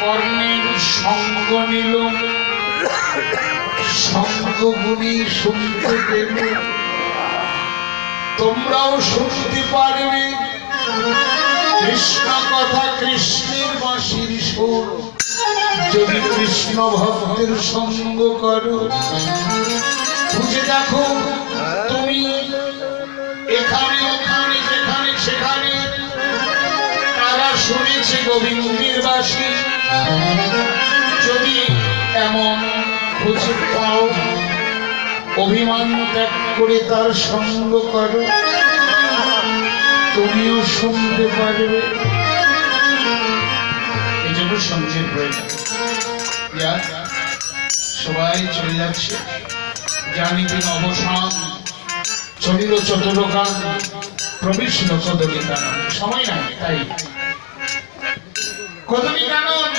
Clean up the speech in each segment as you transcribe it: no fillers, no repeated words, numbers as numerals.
কর্ণের সঙ্গ নিল, সঙ্গগুণী শুনতে পেলে তোমরাও শুনতে পারবে কৃষ্ণ কথা, কৃষ্ণের বাঁশির সুর। যদি কৃষ্ণ ভক্তের সঙ্গ করো, খুঁজে দেখো তুমি এখানে ওখানে যেখানে সেখানে তারা শুনেছে গোবিন্দের বাঁশি। যদি এমন খুঁজে পাও, অভিমান ত্যাগ করে তার সঙ্গ করো, তুমিও শুনতে পারবে। এই জন্য সঙ্গের প্রয়োজন। সবাই চলে যাচ্ছে, জানিবেন অবসান চলিল চতুরকান, প্রবেশিল কদলী কানন। সময় নাই, তাই কদলী কানন,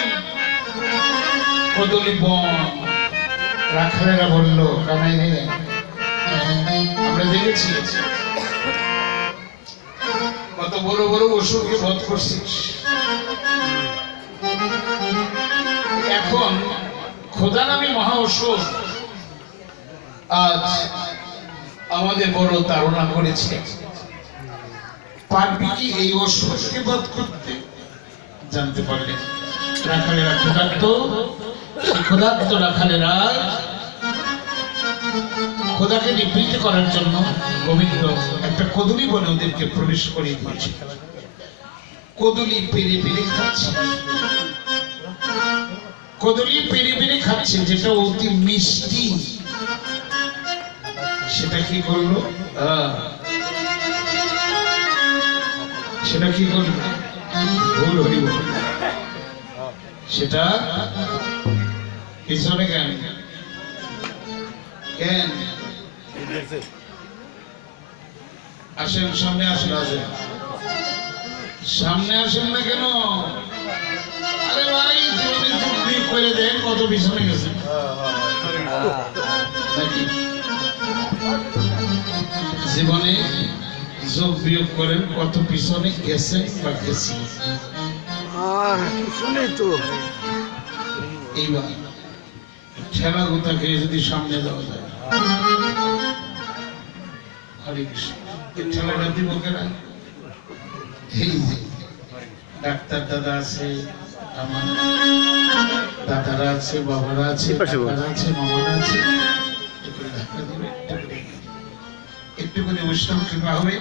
কদলী বন। রাখালেরা বলল, কানাই রে, আমরা দেখেছি কত বড় বড় অসুরকে বধ করছিস, এখন খোদা নামী মহা অসুর আজ আমাদের বড় তাড়না করেছে, পারবি কি এই অসুরকে বধ করতে? জানতে পারলেন রাখালেরা ক্ষুধার্ত, ক্ষুধার্ত রাখালেরা খোদাকে নিবৃত্ত করার জন্য গোবিন্দ একটা কদলী বনে ওদেরকে প্রবেশ করিয়ে দিয়েছে। কদলী পেরে পেরে খাচ্ছে, কদলী পেরে পেরে খাচ্ছে, যেটা অতি মিষ্টি। সেটা কি করলো? সেটা কি করলো? ভুল হইব। সেটা পিছনে কেন কেন আসেন, সামনে আসেন, আসেন, সামনে আসেন না কেন? আরে ভাই, জীবনে যোগ বিয়োগ করে দেন, কত পিছনে গেছেন নাকি? জীবনে যোগ বিয়োগ করেন, কত পিছনে গেছেন বা গেছি। এইবার ঠেলা গোতা খেয়ে যদি সামনে যাওয়া যায়, হরে কৃষ্ণ, ঠেলাটা দিব কেনা? এই যে ডাক্তার দাদা আছে, আমার দাদারা আছে, বাবারা আছে, কাকারা আছে, মামারা আছে, একটু করে ধাক্কা দিবে, একটু করে বৈষ্ণব কৃপা হবে।